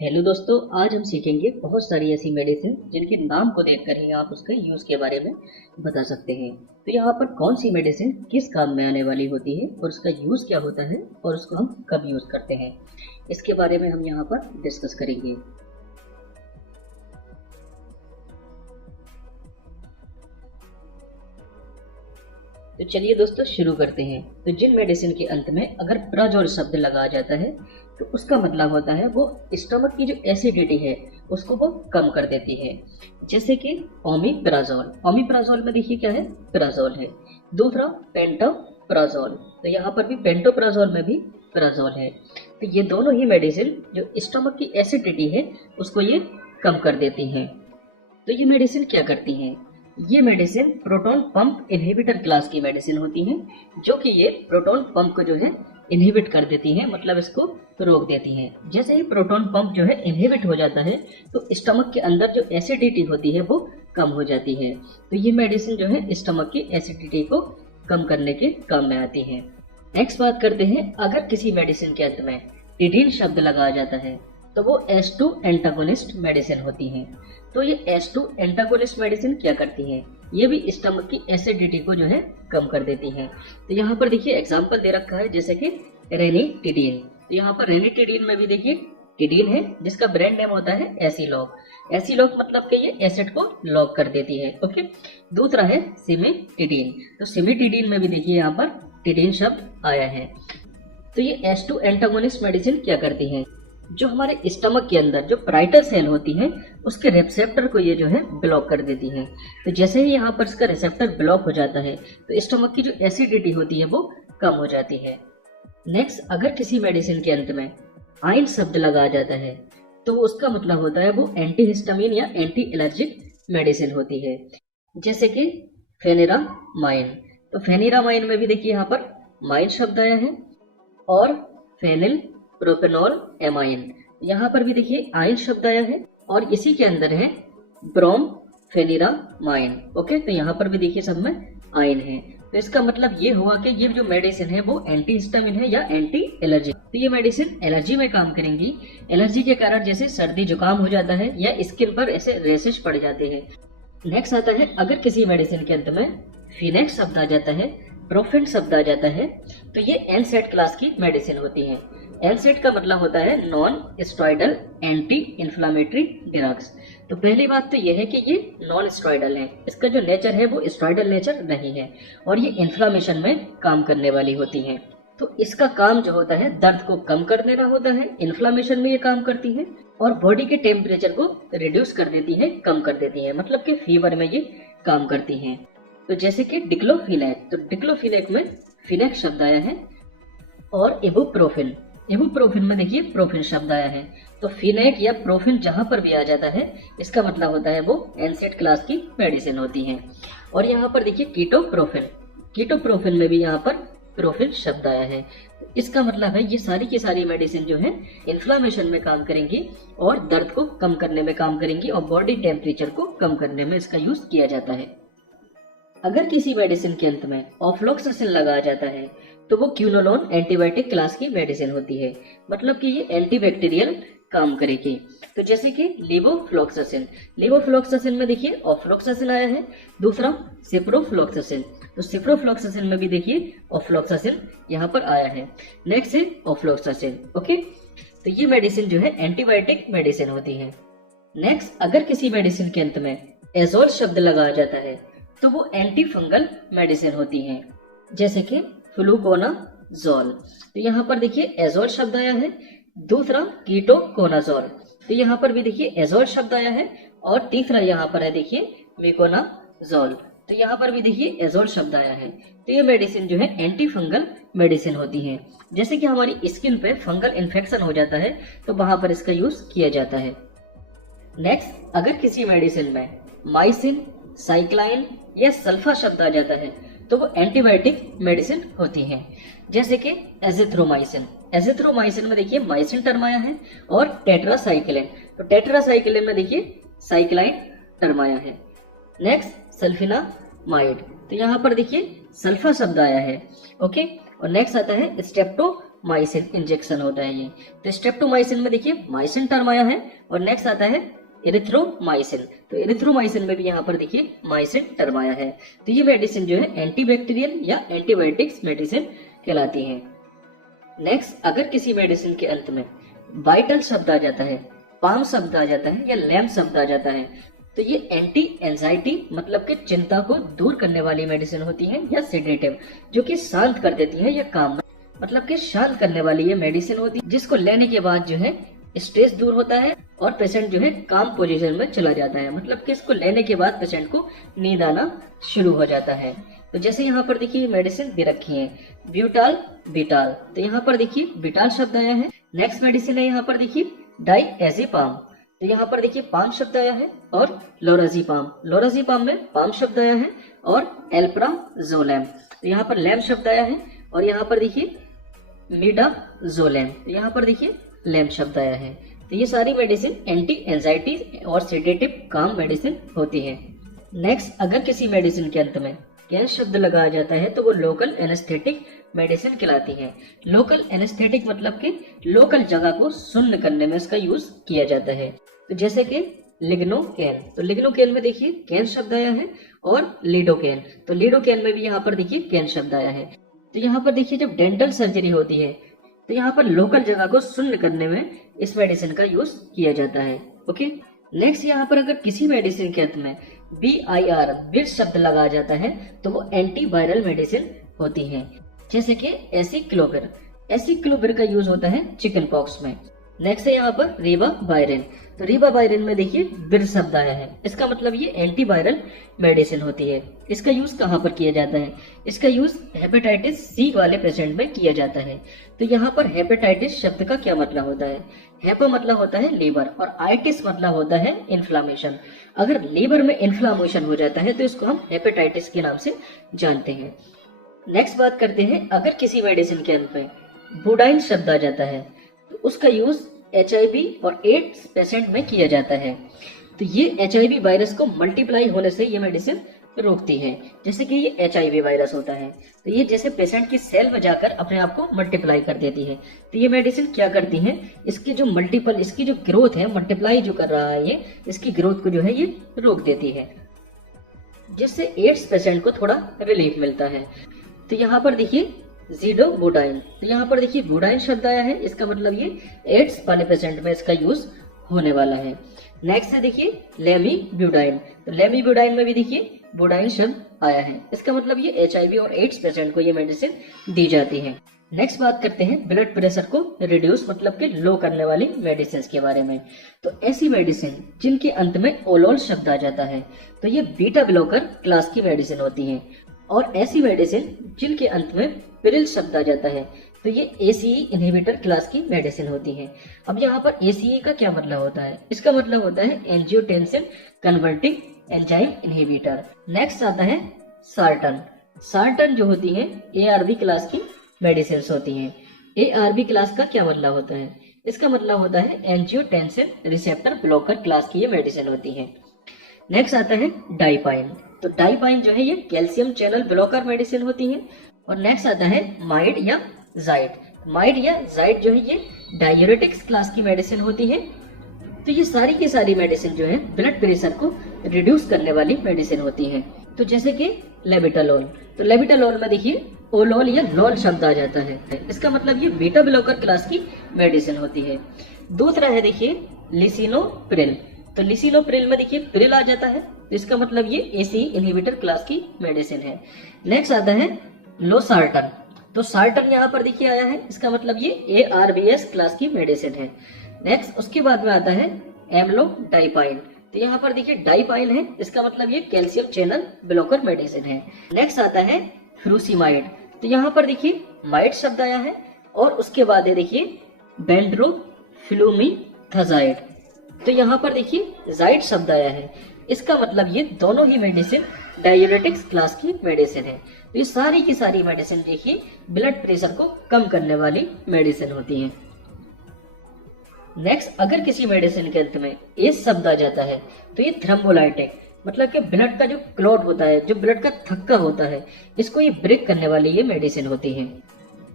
Hello दोस्तों, आज हम सीखेंगे बहुत सारी ऐसी मेडिसिन जिनके नाम को देखकर ही आप उसके यूज के बारे में बता सकते हैं। तो यहाँ पर कौन सी मेडिसिन किस काम में आने वाली होती है और उसका यूज क्या होता है और उसको हम कब यूज करते हैं, इसके बारे में हम यहाँ पर डिस्कस करेंगे। तो चलिए दोस्तों शुरू करते हैं। तो जिन मेडिसिन के अंत में अगर प्राजोल शब्द लगाया जाता है तो उसका मतलब होता है वो स्टमक की जो एसिडिटी है उसको वो कम कर देती है। जैसे कि ओमिप्राजोल, ओमिप्राजोल में देखिए क्या है, प्राजोल है। दूसरा पेंटोप्राजोल, तो यहाँ पर भी पेंटोप्राजोल में भी प्राजोल है। तो ये दोनों ही मेडिसिन जो स्टमक की एसिडिटी है उसको ये कम कर देती हैं। तो ये मेडिसिन क्या करती हैं? ये medicine proton pump inhibitor class की मेडिसिन होती हैं, जो कि ये प्रोटॉन पंप को जो है इनहिबिट कर देती हैं, मतलब इसको रोक देती हैं। जैसे ही प्रोटॉन पंप जो है इनहिबिट हो जाता है तो स्टमक के अंदर जो एसिडिटी होती है वो कम हो जाती है। तो ये मेडिसिन जो है स्टमक की एसिडिटी को कम करने के काम में आती है। नेक्स्ट बात करते हैं, अगर किसी मेडिसिन के अंत में टिडिन शब्द लगाया जाता है तो वो H2 एंटागोनिस्ट मेडिसिन होती हैं। तो ये H2 एंटागोनिस्ट मेडिसिन क्या करती हैं? ये भी स्टमक की एसिडिटी को जो है कम कर देती हैं। तो यहाँ पर देखिए एग्जांपल दे रखा है, जैसे कि रेनिटिडिन। तो यहाँ पर रेनिटिडिन में भी देखिए टिडिन है जिसका ब्रांड नेम होता है एसिलॉक। एसिलॉक मतलब कि ये एसिड को लॉक कर देती है। ओके। दूसरा है सिमिटिडिन। तो सिमिटिडिन में भी देखिए यहाँ पर टिडिन शब्द आया है। तो ये H2 एंटागोनिस्ट मेडिसिन क्या करती हैं? जो हमारे स्टमक के अंदर जो पाराइटल सेल होती है उसके रिसेप्टर को ये जो है ब्लॉक कर देती है। तो जैसे ही यहाँ पर इसका रिसेप्टर ब्लॉक हो जाता है तो स्टमक की जो एसिडिटी होती है वो कम हो जाती है। नेक्स्ट, अगर किसी मेडिसिन के अंत में आइन शब्द लगाया जाता है तो उसका मतलब होता है वो एंटीहिस्टामिन या एंटी एलर्जिक मेडिसिन होती है। जैसे कि फेनिरामाइन। तो फेनिरामाइन में भी देखिए यहाँ पर माइन शब्द आया है, और फेनिल प्रोपेनॉल एमाइन, यहाँ पर भी देखिए आयन शब्द आया है, और इसी के अंदर है ब्रोम फेनिरामाइन। ओके। तो यहाँ पर भी देखिए सब में आयन है। तो इसका मतलब ये हुआ कि ये जो मेडिसिन है वो एंटीहिस्टामिन है या एंटी एलर्जी। तो ये मेडिसिन एलर्जी में काम करेंगी। एलर्जी के कारण जैसे सर्दी जुकाम हो जाता है या स्किन पर ऐसे रेशेस पड़ जाते हैं। नेक्स्ट आता है, अगर किसी मेडिसिन के अंत में फिनेक्स शब्द आ जाता है, प्रोफेन शब्द आ जाता है, तो ये एनसेड क्लास की मेडिसिन होती है। एनसेड का मतलब होता है non steroidal anti inflammatory drugs. तो पहली बात तो यह है कि ये नॉन स्टेरॉयडल है, इसका जो नेचर है वो स्टेरॉयडल नेचर नहीं है, और ये इन्फ्लामेशन में काम करने वाली होती है। तो इसका काम जो होता है दर्द को कम कर देना होता है, इन्फ्लामेशन में ये काम करती है, और बॉडी के टेम्परेचर को रिड्यूस कर देती है, कम कर देती है, मतलब कि फीवर में ये काम करती है। तो जैसे कि डिक्लोफिनेक, तो डिक्लोफिनेक में फिनेक शब्द आया है, और इबुप्रोफेन, इबुप्रोफेन में देखिए प्रोफेन शब्द आया है। तो फिनेक या प्रोफेन जहां पर भी आ जाता है इसका मतलब होता है वो एनसेड क्लास की मेडिसिन होती है। और यहाँ पर देखिए कीटोप्रोफेन, कीटोप्रोफेन में भी यहाँ पर प्रोफेन शब्द आया है। इसका मतलब है ये सारी की सारी मेडिसिन जो है इन्फ्लामेशन में काम करेंगी और दर्द को कम करने में काम करेंगी, और बॉडी टेम्परेचर को कम करने में इसका यूज किया जाता है। अगर किसी मेडिसिन के अंत में ऑफ्लोक्सासिन लगाया जाता है तो वो क्यूनोलोन एंटीबायोटिक क्लास की मेडिसिन होती है, मतलब कि ये एंटीबैक्टीरियल काम करेगी। तो जैसे कि लेवोफ्लॉक्सासिन, लेवोफ्लॉक्सासिन में देखिए ऑफ्लोक्सासिन आया है। दूसरा सिप्रोफ्लॉक्सासिन, तो सिप्रोफ्लॉक्सासिन में भी देखिए ऑफ्लोक्सासिन यहाँ पर आया है। नेक्स्ट है ऑफ्लोक्सासिन। ओके। तो ये मेडिसिन जो है एंटीबायोटिक मेडिसिन होती है। नेक्स्ट, अगर किसी मेडिसिन के अंत में एजोल शब्द लगाया जाता है तो वो एंटी फंगल मेडिसिन होती है, जैसे कि फ्लूकोनाजोल। तो यहाँ पर देखिए एजोल शब्द आया है। दूसरा कीटोकोनाजोल, तो यहाँ पर भी देखिए एजोल शब्द आया है, और तीसरा यहाँ पर है देखिए मिकोनाजोल, तो यहाँ पर भी देखिए एजोल शब्द आया है। तो ये मेडिसिन जो है एंटी फंगल मेडिसिन होती है। जैसे कि हमारी स्किन पे फंगल इन्फेक्शन हो जाता है तो वहां पर इसका यूज किया जाता है। नेक्स्ट, अगर किसी मेडिसिन में माइसिन, साइक्लाइन या सल्फा शब्द आ जाता है तो वो एंटीबायोटिक मेडिसिन होती है, जैसे कि एजिथ्रोमाइसिन। एजिथ्रोमाइसिन में देखिए माइसिन टर्म आया है, और टेट्रासाइक्लिन, तो टेट्रासाइक्लिन में देखिए साइक्लाइन टर्म आया है। नेक्स्ट सल्फिनामाइड, तो यहाँ पर देखिए सल्फा शब्द आया है। ओके। और नेक्स्ट आता है स्टेप्टो स्ट्रेप्टोमाइसिन इंजेक्शन होता है ये। तो स्ट्रेप्टोमाइसिन में देखिए माइसिन टर्म आया है और नेक्स्ट आता है एरिथ्रोमाइसिन। तो एरिथ्रोमाइसिन में भी यहाँ पर देखिए माइसिन टर्म आया है। तो ये मेडिसिन जो है एंटीबैक्टीरियल या एंटीबायोटिक्स मेडिसिन कहलाती है। नेक्स्ट, अगर किसी मेडिसिन के अंत में वाइटल शब्द आ जाता है, पाम शब्द आ जाता है या लैम्प शब्द आ जाता है, तो ये एंटी एंजाइटी मतलब कि चिंता को दूर करने वाली मेडिसिन होती है, या सेडेटिव जो कि शांत कर देती है, या काम मतलब कि शांत करने वाली ये मेडिसिन होती है, जिसको लेने के बाद जो है स्ट्रेस दूर होता है और पेशेंट जो है काम पोजीशन में चला जाता है। मतलब कि इसको लेने के बाद पेशेंट को नींद आना शुरू हो जाता है। तो जैसे यहाँ पर देखिए मेडिसिन दे रखी है ब्यूटाल, बिटाल। तो यहाँ पर देखिए बिटाल शब्द आया है। नेक्स्ट मेडिसिन है यहाँ पर देखिए डाइएज़ेपाम। तो यहाँ पर देखिए पाम शब्द आया है और लोराज़ेपाम, लोराज़ेपाम में पाम शब्द आया है और एल्प्राज़ोलैम। तो यहाँ पर लैम शब्द आया है और यहाँ पर देखिए मिडाज़ोलैम। तो यहाँ पर देखिए लैम शब्द आया है। तो ये सारी मेडिसिन एंटी एंजाइटी और सेडेटिव काम मेडिसिन होती है। नेक्स्ट, अगर किसी मेडिसिन के अंत में कैन शब्द लगाया जाता है तो वो लोकल एनेस्थेटिक मेडिसिन कहलाती है। लोकल एनेस्थेटिक मतलब कि लोकल जगह को शून्य करने में इसका यूज किया जाता है। तो जैसे कि लिग्नोकेन, तो लिग्नोकेन में देखिए कैन शब्द आया है और लीडोकेन, तो लीडोकेन में भी यहाँ पर देखिए कैन शब्द आया है। तो यहाँ पर देखिए जब डेंटल सर्जरी होती है तो यहाँ पर लोकल जगह को शून्य करने में इस मेडिसिन का यूज किया जाता है। ओके, नेक्स्ट यहाँ पर अगर किसी मेडिसिन के अंत में BIR बिर शब्द लगाया जाता है तो वो एंटीवायरल मेडिसिन होती है। जैसे कि एसिक्लोविर, एसिक्लोविर का यूज होता है चिकन पॉक्स में। नेक्स्ट है यहाँ पर रिबावायरिन, तो रिबावायरिन में देखिए बिर शब्द आया है, इसका मतलब ये एंटीवायरल मेडिसिन होती है। इसका यूज कहाँ पर किया जाता है? इसका यूज हेपेटाइटिस C वाले पेशेंट में किया जाता है। तो यहाँ पर हेपेटाइटिस शब्द का क्या मतलब होता है? हेपा मतलब होता है लीवर और आइटिस मतलब होता है इन्फ्लामेशन। अगर लीवर में इन्फ्लामेशन हो जाता है तो इसको हम हेपेटाइटिस के नाम से जानते हैं। नेक्स्ट बात करते हैं, अगर किसी मेडिसिन के अंत में बुडाइन शब्द आ जाता है तो उसका यूज HIV और एड्स पेशेंट में किया जाता है। तो ये HIV वायरस को मल्टीप्लाई होने से ये मेडिसिन रोकती है। जैसे कि ये HIV वायरस होता है तो ये जैसे पेशेंट की सेल में जाकर अपने आप को मल्टीप्लाई कर देती है। तो ये मेडिसिन क्या करती है, इसकी जो इसकी जो ग्रोथ है, मल्टीप्लाई जो कर रहा है ये, इसकी ग्रोथ को जो है ये रोक देती है, जिससे एड्स पेशेंट को थोड़ा रिलीफ मिलता है। तो यहाँ पर देखिए ज़िडोबुडाइन, तो यहाँ पर देखिए बुडाइन शब्द आया है, इसका मतलब ये एड्स वाले पेशेंट में इसका यूज होने वाला है। नेक्स्ट है देखिए लेमीब्यूडाइन, तो लेमीब्यूडाइन में भी देखिए बुडाइन शब्द आया है, इसका मतलब ये HIV और एड्स पेशेंट को ये मेडिसिन दी जाती है। नेक्स्ट बात करते हैं ब्लड प्रेशर को रिड्यूस मतलब कि लो करने वाली मेडिसिन के बारे में। तो ऐसी मेडिसिन जिनके अंत में ओलोल शब्द आ जाता है तो ये बीटा ब्लॉकर क्लास की मेडिसिन होती है, और ऐसी मेडिसिन जिनके अंत में पिरिल शब्द आ जाता है तो ये ACE इनहिबिटर क्लास की मेडिसिन होती है। अब यहाँ पर ACE का क्या मतलब होता है? इसका मतलब होता है angiotensin converting enzyme inhibitor. Next आता है सार्टन, सार्टन जो होती है ARB क्लास की मेडिसिन होती हैं। ARB क्लास का क्या मतलब होता है? इसका मतलब होता है एंजियोटेंसिन रिसेप्टर ब्लॉकर क्लास की ये मेडिसिन होती है। नेक्स्ट आता है डाइपाइन, तो डाइपाइन जो है ये कैल्शियम चैनल ब्लॉकर मेडिसिन होती है। और नेक्स्ट आता है माइड या जाइड, माइड या जाइड जो है ये डायूरेटिक्स क्लास की मेडिसिन होती है। तो ये सारी की सारी मेडिसिन जो है ब्लड प्रेशर को रिड्यूस करने वाली मेडिसिन होती है। तो जैसे कि लेबिटालोल, तो लेबिटालोल में देखिए ओलोल या लोल शब्द आ जाता है, इसका मतलब ये बीटा ब्लॉकर क्लास की मेडिसिन होती है। दूसरा है देखिए लिसिनोप्रिल, तो लिसिनोप्रिल में देखिए प्रिल आ जाता है, तो इसका मतलब ये ACE इनहिबिटर क्लास की मेडिसिन है। नेक्स्ट आता है लोसार्टन, तो सार्टन यहाँ पर देखिए आया है, इसका मतलब ये ARBS क्लास की मेडिसिन है। नेक्स्ट उसके बाद में आता है एम्लोडाइपाइन, तो यहाँ पर देखिए डाइपाइन है, इसका मतलब ये कैल्शियम चैनल ब्लॉकर मेडिसिन है। नेक्स्ट आता है फ्रूसिमाइड, तो यहाँ पर देखिए माइड शब्द आया है और उसके बाद है देखिए बेंड्रोफ्लूमीथाजाइड, तो यहाँ पर देखिए जाइड शब्द आया है, इसका मतलब ये दोनों ही मेडिसिन डायूरेटिक्स क्लास की मेडिसिन है। तो ये सारी की सारी मेडिसिन देखिए ब्लड प्रेशर को कम करने वाली मेडिसिन होती है। नेक्स्ट, अगर किसी मेडिसिन के अंत में एस शब्द आ जाता है तो ये थ्रम्बोलाइटिक मतलब कि ब्लड का जो क्लॉट होता है, जो ब्लड का थक्का होता है, इसको ये ब्रेक करने वाली ये मेडिसिन होती है।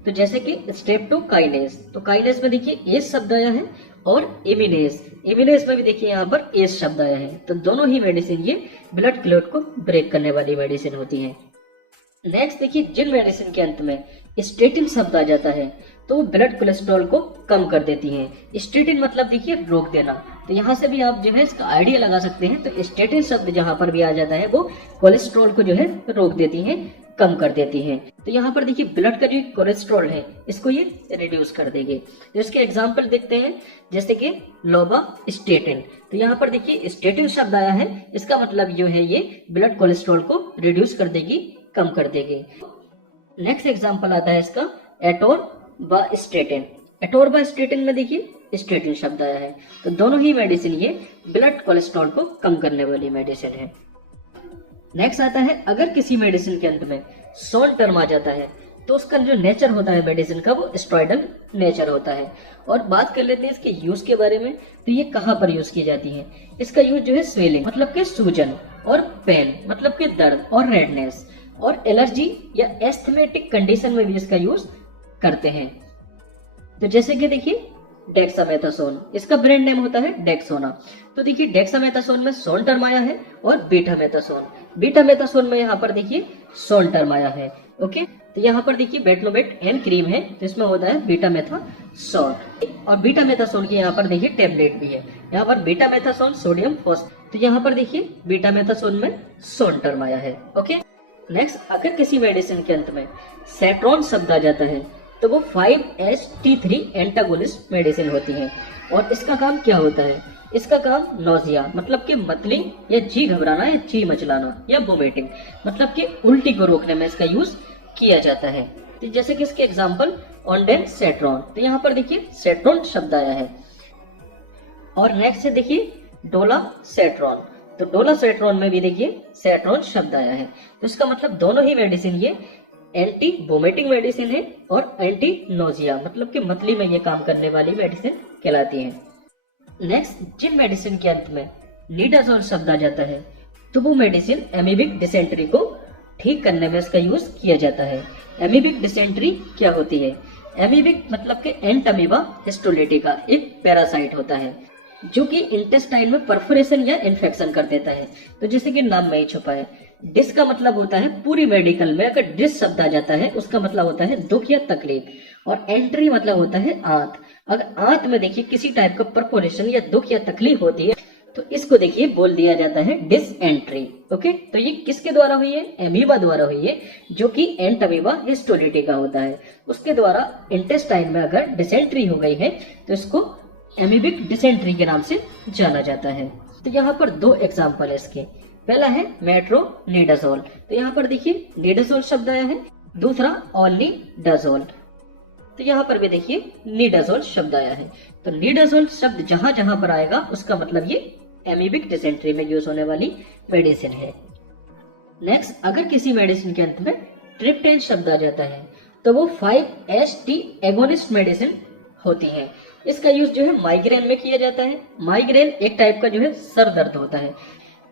तो जैसे कि स्ट्रेप्टोकाइनेस, तो काइनेस में देखिए एस शब्द आया है, और इमिनेस, इमिनेस में भी देखिए यहाँ पर एस शब्द आया है। तो दोनों ही मेडिसिन ये ब्लड क्लॉट को ब्रेक करने वाली मेडिसिन होती है। नेक्स्ट देखिए, जिन मेडिसिन के अंत में स्टेटिन शब्द आ जाता है तो वो ब्लड कोलेस्ट्रॉल को कम कर देती हैं। स्टेटिन मतलब देखिए रोक देना, तो यहाँ से भी आप जो है इसका आइडिया लगा सकते हैं। तो स्टेटिन शब्द जहाँ पर भी आ जाता है वो कोलेस्ट्रॉल को जो है रोक देती हैं, कम कर देती हैं। तो यहाँ पर देखिए ब्लड का जो कोलेस्ट्रॉल है इसको ये रिड्यूस कर देंगे। तो इसके एग्जाम्पल देखते हैं, जैसे कि लोवास्टेटिन। तो यहाँ पर देखिए स्टेटिन शब्द आया है, इसका मतलब जो है ये ब्लड कोलेस्ट्रॉल को रिड्यूस कर देगी, कम कर देगी। नेक्स्ट एग्जाम्पल आता है इसका एटोरवास्टेटिन। एटोरवास्टेटिन में देखिए स्टेटिन शब्द आया है। तो दोनों ही मेडिसिन ये ब्लड कोलेस्ट्रॉल को कम करने वाली मेडिसिन है। नेक्स्ट आता है, अगर किसी मेडिसिन के अंत में सोल टर्म आ जाता है तो उसका जो नेचर होता है मेडिसिन का वो स्टेरॉइडल नेचर होता है। और बात कर लेते हैं इसके यूज के बारे में। तो ये कहाँ पर यूज की जाती है? इसका यूज जो है स्वेलिंग मतलब के सूजन, और पेन मतलब के दर्द, और रेडनेस, और एलर्जी या एस्थमेटिक कंडीशन में भी इसका यूज करते हैं। तो जैसे कि देखिए डेक्सामेथासोन, इसका ब्रांड नेम होता है डेक्सोना। तो देखिए डेक्सामेथासोन में सोन टर्म आया है, और बीटामेथासोन, बीटामेथासोन में यहाँ पर देखिए सोन टर्म आया है। ओके, तो यहाँ पर देखिए बेटनोवेट एन क्रीम है, तो इसमें होता है बीटामेथासोन, और बीटामेथासोन की यहाँ पर देखिए टेबलेट भी है। यहाँ पर बीटामेथासोन सोडियम फॉस्फेट, तो यहाँ पर देखिए बीटामेथासोन में सोन टर्म आया है। ओके, नेक्स्ट, अगर किसी मेडिसिन के अंत में सेट्रॉन शब्द आ जाता है तो वो 5-HT3 एंटागोनिस्ट मेडिसिन होती है। और इसका काम क्या होता है? इसका काम नोजिया मतलब कि मतली या जी घबराना या जी मचलाना या वोमिटिंग मतलब कि उल्टी को रोकने में इसका यूज किया जाता है। तो जैसे कि इसके एग्जांपल ऑन्डेनसेट्रॉन, तो यहाँ पर देखिए सेट्रॉन शब्द आया है। और नेक्स्ट है देखिए डोलासेट्रॉन, तो डोलासेट्रॉन में भी देखिए सेट्रॉन शब्द आया है। तो इसका मतलब दोनों ही मेडिसिन ये एंटी वोमिटिंग मेडिसिन है और एंटी नोजिया मतलब कि मतली में ये काम करने वाली मेडिसिन कहलाती है। नेक्स्ट, जिन मेडिसिन के अंत में लीडाजोल शब्द आ जाता है तो वो मेडिसिन एमीबिक डिसेंट्री को ठीक करने में इसका यूज किया जाता है। एमीबिक डिसेंट्री क्या होती है? एमीबिक मतलब कि एंटमीबा हिस्टोलिटिका एक पैरासाइट होता है जो कि इंटेस्टाइन में परफोरेशन या इन्फेक्शन कर देता है। तो जैसे कि नाम में ही छुपा है, डिस का मतलब होता है पूरी मेडिकल में अगर डिस शब्द आ जाता है उसका मतलब होता है दुख या तकलीफ, और एंट्री मतलब होता है आंत। अगर आंत में देखिए किसी टाइप का परफोरेशन या दुख या तकलीफ होती है तो इसको देखिए बोल दिया जाता है डिसएंट्री। ओके, तो ये किसके द्वारा हुई है? एमीबा द्वारा हुई है, जो कि एंटमीबा हिस्टोलिटिका होता है। उसके द्वारा इंटेस्टाइन में अगर डिसेंट्री हो गई है तो इसको एमीबिक डिसेंट्री के नाम से जाना जाता है। तो यहाँ पर दो एग्जाम्पल है इसके। पहला है मेट्रोनिडाजोल, तो यहाँ पर देखिए निडाजोल शब्द आया है। दूसरा ओलिडाजोल, तो यहाँ पर भी देखिए निडाजोल शब्द आया है। तो निडाजोल शब्द जहां जहां पर आएगा उसका मतलब ये एमीबिक डिसेंट्री में यूज होने वाली मेडिसिन है। नेक्स्ट, अगर किसी मेडिसिन के अंत में ट्रिप्टेन शब्द आ जाता है तो वो 5-HT एगोनिस्ट मेडिसिन होती है। इसका यूज जो है माइग्रेन में किया जाता है। माइग्रेन एक टाइप का जो है सर दर्द होता है।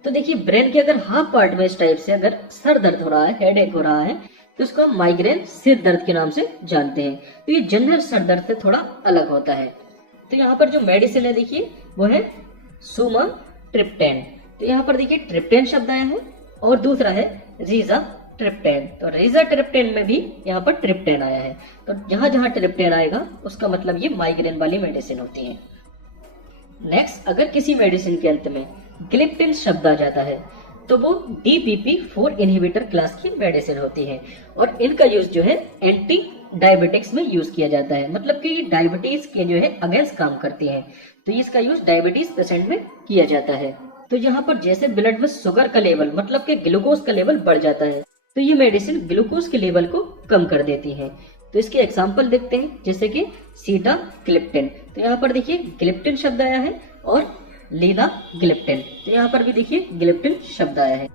तो देखिए ब्रेन के अगर हाफ पार्ट में इस टाइप से अगर सर दर्द हो रहा है, हेडेक हो रहा है, तो उसको माइग्रेन सिर दर्द के नाम से जानते हैं। तो ये जनरल सर दर्द से थोड़ा अलग होता है। तो यहाँ पर जो मेडिसिन है देखिए वो है सुमाट्रिप्टेन, तो यहाँ पर देखिए ट्रिप्टेन शब्द आया है। और दूसरा है रिजाट्रिप्टेन, तो रिजाट्रिप्टेन में भी यहाँ पर ट्रिप्टेन आया है। तो जहां जहां ट्रिप्टेन आएगा उसका मतलब ये माइग्रेन वाली मेडिसिन होती है। नेक्स्ट, अगर किसी मेडिसिन के अंत में ग्लिप्टिन शब्द आ जाता है तो वो DPP-4 इनहिबिटर क्लास की मेडिसिन होती है। और इनका यूज जो है एंटी डायबिटिक्स में यूज किया जाता है, मतलब कि डायबिटीज के जो है अगेंस्ट काम करती है। तो इसका यूज डायबिटीज पेशेंट में किया जाता है। तो यहाँ पर जैसे ब्लड में शुगर का लेवल मतलब कि ग्लूकोज का लेवल बढ़ जाता है तो ये मेडिसिन ग्लूकोज के लेवल को कम कर देती है। तो इसके एग्जाम्पल देखते हैं, जैसे कि सीटाग्लिप्टिन, तो यहाँ पर देखिए ग्लिप्टिन शब्द आया है। और लीनाग्लिप्टिन, तो यहाँ पर भी देखिए ग्लिप्टिन शब्द आया है।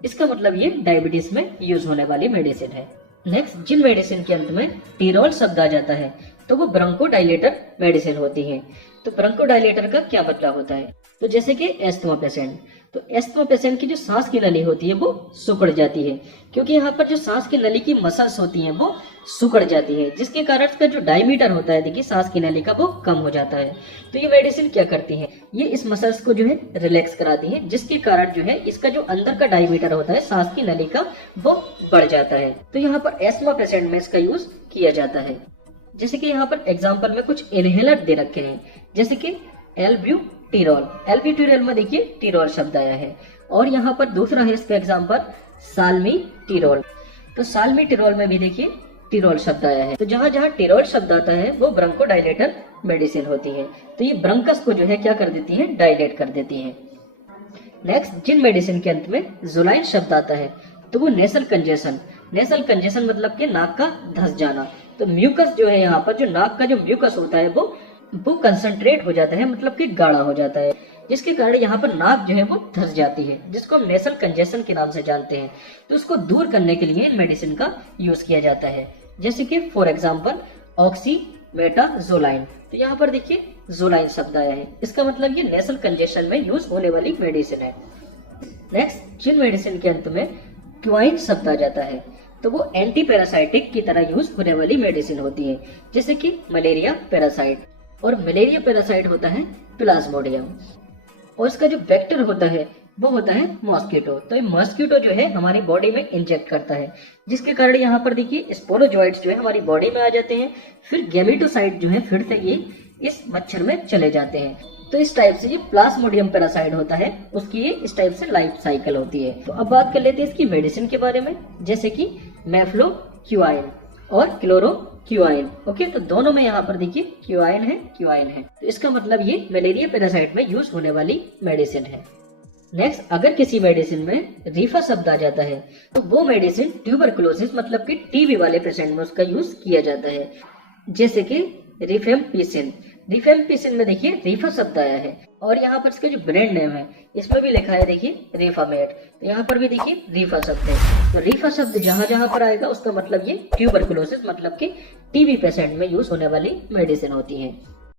इसका मतलब ये डायबिटीज में यूज होने वाली मेडिसिन है। नेक्स्ट, जिन मेडिसिन के अंत में टीरोल शब्द आ जाता है तो वो ब्रोंकोडाइलेटर मेडिसिन होती है। तो ब्रोंकोडाइलेटर का क्या मतलब होता है? तो जैसे कि एस्थमा पेशेंट, तो एस्थमा पेशेंट की जो सांस की नली होती है वो सिकुड़ जाती है, क्योंकि यहाँ पर जो सांस की नली की मसल्स होती हैं वो सिकुड़ जाती है, जिसके कारण इसका जो डायमीटर होता है देखिए सांस की नली का वो कम हो जाता है। तो ये मेडिसिन क्या करती है, ये इस मसल्स को जो है रिलैक्स कराती है, जिसके कारण जो है इसका जो अंदर का डायमीटर होता है सांस की नली का वो बढ़ जाता है। तो यहाँ पर एस्थमा पेशेंट में इसका यूज किया जाता है। जैसे कि यहाँ पर एग्जाम्पल में कुछ इनहेलर दे रखे हैं, जैसे कि एल्ब्यूटिरॉल। एल्ब्यूटिरॉल में देखिए टिरॉल शब्द आया है। और यहाँ पर दूसरा है इसका एग्जाम्पल साल्मीटिरॉल। तो साल्मीटिरॉल में भी देखिए टिरॉल शब्द आया है। तो जहाँ जहाँ टिरॉल शब्द आता है वो ब्रोंकोडायलेटर मेडिसिन होती है। तो ये ब्रंकस को जो है क्या कर देती है, डायलेट कर देती है। नेक्स्ट, जिन मेडिसिन के अंत में जुलाइन शब्द आता है तो वो नेसल कंजेशन। नेसल कंजेशन मतलब कि नाक का धंस जाना। तो म्यूकस जो है यहाँ पर, जो नाक का जो म्यूकस होता है वो कंसंट्रेट हो जाता है, मतलब कि गाढ़ा हो जाता है, जिसके कारण यहाँ पर नाक जो है वो धंस जाती है, जिसको हम नेसल कंजेशन के नाम से जानते हैं। तो उसको दूर करने के लिए इन मेडिसिन का यूज किया जाता है, जैसे कि फॉर एग्जाम्पल ऑक्सीमेटाजोलाइन। तो यहाँ पर देखिए जोलाइन शब्द आया है, इसका मतलब ये नेसल कंजेशन में यूज होने वाली मेडिसिन है। नेक्स्ट, जिन मेडिसिन के अंत में क्वाइन शब्द आ जाता है तो वो एंटी पैरासाइटिक की तरह यूज होने वाली मेडिसिन होती है, जैसे कि मलेरिया पैरासाइट। और मलेरिया पैरासाइट होता है प्लाज्मोडियम, और इसका जो वेक्टर होता है वो होता है मॉस्किटो। तो ये मॉस्किटो जो है हमारी बॉडी में इंजेक्ट करता है, जिसके कारण यहाँ पर देखिए स्पोरोजोइट्स जो है हमारी बॉडी में आ जाते हैं, फिर गैमेटोसाइट जो है फिर से ये इस मच्छर में चले जाते हैं। तो इस टाइप से ये प्लाज्मोडियम पैरासाइट होता है, उसकी ये इस टाइप से लाइफ साइकिल होती है। तो अब बात कर लेते हैं इसकी मेडिसिन के बारे में, जैसे कि मेफ्लोक्यूआइन और क्लोरोक्यूआइन। ओके, तो दोनों में यहाँ पर देखिए क्यूआइन है। तो इसका मतलब ये मलेरिया पैरासाइट में यूज होने वाली मेडिसिन है। नेक्स्ट, अगर किसी मेडिसिन में रीफा शब्द आ जाता है तो वो मेडिसिन ट्यूबरकुलोसिस मतलब कि टीबी वाले पेशेंट में उसका यूज किया जाता है, जैसे कि रिफेम्पिसिन। रिफेम्पिसिन में देखिए रीफा शब्द आया है, और यहाँ पर इसका जो ब्रांड नेम है इसमें भी लिखा है देखिए रीफामेट। तो यहाँ पर भी देखिए रीफा शब्द है। तो रीफा शब्द जहाँ जहाँ पर आएगा उसका मतलब ये ट्यूबरकुलोसिस मतलब कि टीबी पेशेंट में यूज होने वाली मेडिसिन होती है।